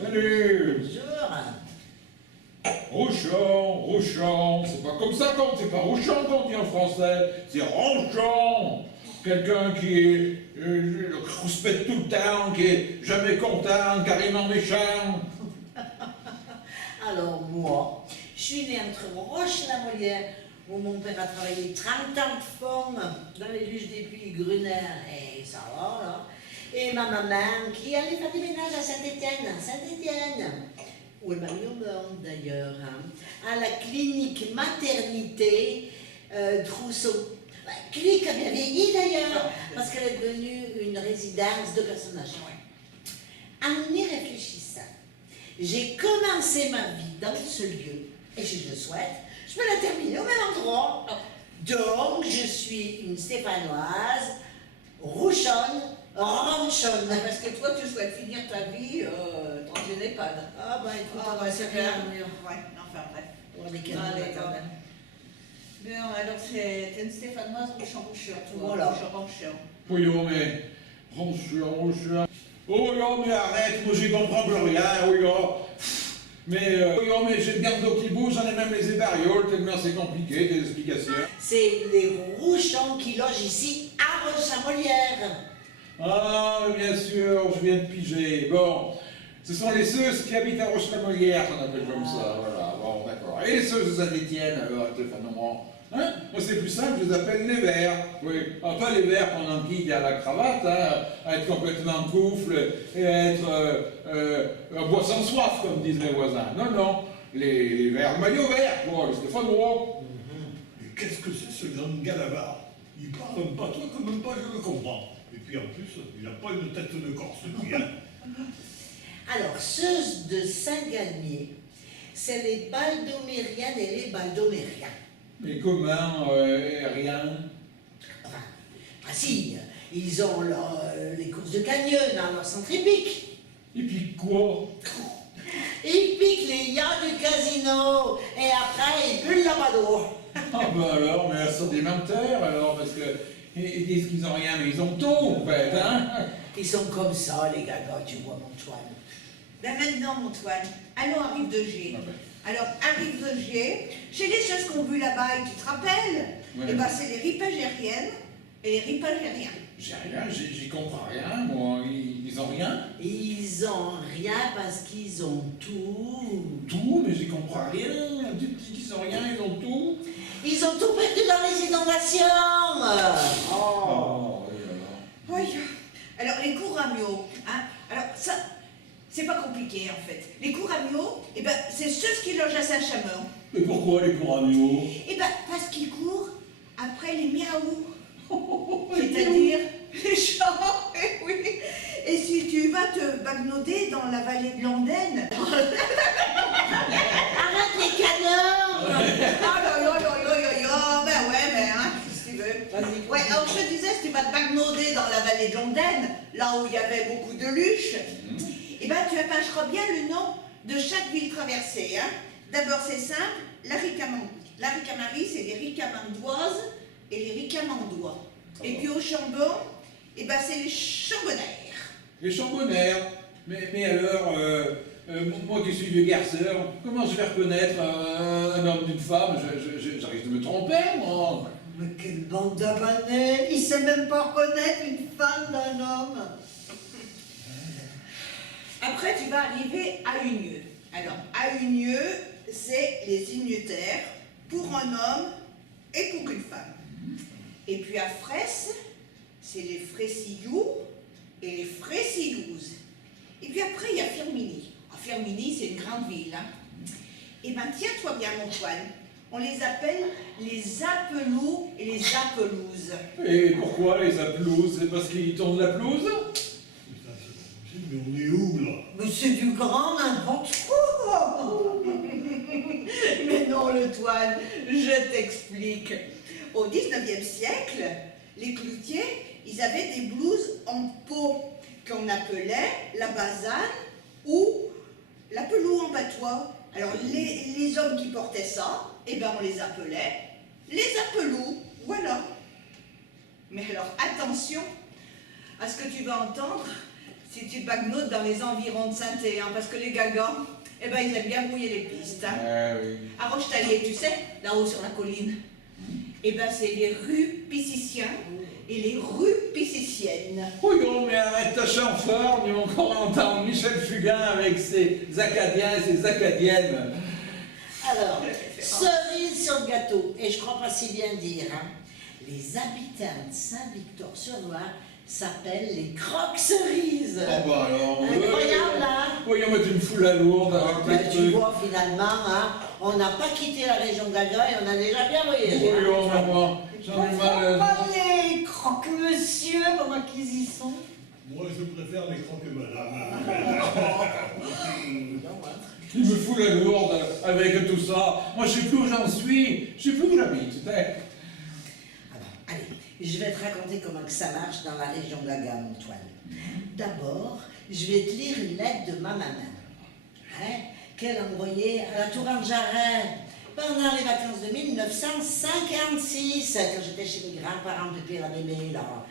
Salut. Bonjour. Rouchon, c'est pas comme ça quand c'est pas Rouchon qu'on dit en français, c'est Ronchon. Quelqu'un qui est rouspète tout le temps, qui est jamais content, carrément méchant. Alors moi, je suis née entre Roche-la-Molière, où mon père a travaillé 30 ans de forme dans les luges des puits Gruner, et ça va là. Et ma maman qui allait faire du ménage à Saint-Étienne, où elle m'a mis au monde d'ailleurs, hein, à la clinique maternité Trousseau. Clinique a bien vieilli d'ailleurs, parce qu'elle est devenue une résidence de personnes âgées. En y réfléchissant, j'ai commencé ma vie dans ce lieu, et je le souhaite, je peux la terminer au même endroit. Donc, je suis une Stéphanoise, rouchonne, ronchonne. Parce que toi, tu souhaites finir ta vie dans une EHPAD. Ah bah écoute, Ah, on va se c'est faire clair. Ouais, enfin bref. pour des cadeaux Allez, maternels. Bon, alors t'es une Stéphanoise rouchon-roucheur, toi. Voilà. Rouchon-roucheur. Oui, oh, mais Ronchon. Oh, non, mais arrête, moi j'y comprends plus rien, oui, oh. Mais, oui, oh, mais j'ai le garde d'eau qui bouge, j'en ai même les ébarioles, tellement c'est compliqué, des explications. C'est les rouchons qui logent ici à Roche-la-Molière. Ah, bien sûr, je viens de piger. Bon, ce sont les Seuses qui habitent à Roche-la-Molière, qu'on appelle comme ça, voilà, bon, d'accord. Et les Seuses de Saint-Étienne, alors, Stéphano, hein? Moi, c'est plus simple, je les appelle les Verts. Oui, ah, pas les Verts qu'on enquille à la cravate, hein, à être complètement coufle et à être à boire sans soif, comme disent mes voisins. Non, non, les Verts, maillot vert, quoi, les Stéphanois. Mais qu'est-ce que c'est ce grand gars là-bas? Il parle un patois que même pas je le comprends. Et puis en plus, il n'a pas une tête de Corse, lui, hein. Alors, Seuses de Saint-Galmier, c'est les Baldomériennes et les Baldomériens. Mais comment, rien? Enfin, ah si, ils ont les courses de cagneux dans leur centre hippique. Et puis quoi? Ils piquent les yachts du casino et après ils bullent l'amador. Ah ben alors, mais elles sont des menteurs alors, parce que ils disent qu'ils ont rien, mais ils ont tout en fait, hein? Ils sont comme ça, les gagas, tu vois, mon Antoine. Ben maintenant, mon Antoine, allons à Rive-de-Gier. Ah ben. Alors, à Rive-de-Gier, chez les choses qu'on bu là-bas, et tu te rappelles? Ouais. Eh ben, c'est les ripagériennes et les ripagériens. J'ai rien, j'y comprends rien, moi, ils ont rien? Ils ont rien parce qu'ils ont tout. Tout, mais j'y comprends rien, tu dis qu'ils ont rien, ils ont tout? Ils ont tout perdu dans les inondations. Oh, oui, alors. Oui. Alors, les couramiaux, hein? Alors, ça, c'est pas compliqué, en fait. Les couramiaux, eh ben, c'est ceux qui logent à Saint-Chamond. Mais pourquoi les couramiaux? Eh ben, parce qu'ils courent après les miaou. C'est-à-dire les chats, eh oui. Et si tu vas te bagnoder dans la vallée de l'Andaine, Arrête les canards. ah là là là là là là, ben ouais, mais hein, qu'est-ce que tu veux? Vas-y. Ouais, alors je te disais, si tu vas te bagnoder dans la vallée de l'Andaine, là où il y avait beaucoup de luches, eh ben tu attacheras bien le nom de chaque ville traversée, hein. D'abord c'est simple, la Ricamandie. La Ricamarie, c'est les Ricamandoises et les Ricamandois. Et puis au Chambon, eh ben c'est les Chambonnaires. Les chambonnaires. Mais alors, moi qui suis vieux garceur, comment je vais reconnaître un homme d'une femme? J'arrive de me tromper, moi. Mais quelle bande d'abanés. Il sait même pas reconnaître une femme d'un homme. Après, tu vas arriver à Unieux. Alors, à Unieux, c'est les Ignutaires pour un homme et pour une femme. Et puis à Fraisse, c'est les Fraissillous et les Fraissillouses. Et puis après, il y a Firminy. Ah, Firminy, c'est une grande ville. Hein. Et bien, tiens-toi bien, mon Antoine. On les appelle les Apelous et les Apelouses. Et pourquoi les appelouses? C'est parce qu'ils tournent la pelouse? Putain, c'est pas possible, mais on est où, là? Mais c'est du grand n'importe quoi. Mais non, le Toine, je t'explique. Au 19e siècle, les cloutiers, ils avaient des blouses en peau qu'on appelait la basane ou la pelou en patois. Alors, les hommes qui portaient ça, eh ben, on les appelait les apelous. Voilà. Mais alors, attention à ce que tu vas entendre si tu bagnotes dans les environs de Saint-Étienne, parce que les Gagans, eh ben, ils aiment bien brouiller les pistes. Hein. Ah oui. À Roche-Tallier, tu sais, là-haut sur la colline, eh ben, c'est les rues Pissiciens et les rues Pissiciennes. Oui, oh, mais arrête ta chanfort, on va encore entendre Michel Fugain avec ses Acadiens et ses Acadiennes. Alors, cerise sur le gâteau, et je crois pas si bien dire, hein. Les habitants de Saint-Victor-sur-Loire s'appellent les croque-cerises. Oh bah alors... Incroyable, hein. Oui, on va mettre une foule à lourde Ah, avec ben, des tu trucs. vois, finalement, hein, on n'a pas quitté la région Gaga et on a déjà bien voyagé. Oui, oh, maman, j'en ai mal... Pas les croque-monsieur, comment qu'ils y sont. Moi, je préfère les croque-madame. Il me fout la lourde avec tout ça. Moi, je sais plus où j'en suis. Je sais plus où j'habite. Alors, allez, je vais te raconter comment que ça marche dans la région Gaga, Antoine. D'abord, je vais te lire une lettre de ma maman, hein, qu'elle a envoyée à la Tourangearet pendant les vacances de 1956, quand j'étais chez mes grands-parents depuis la mémé, là.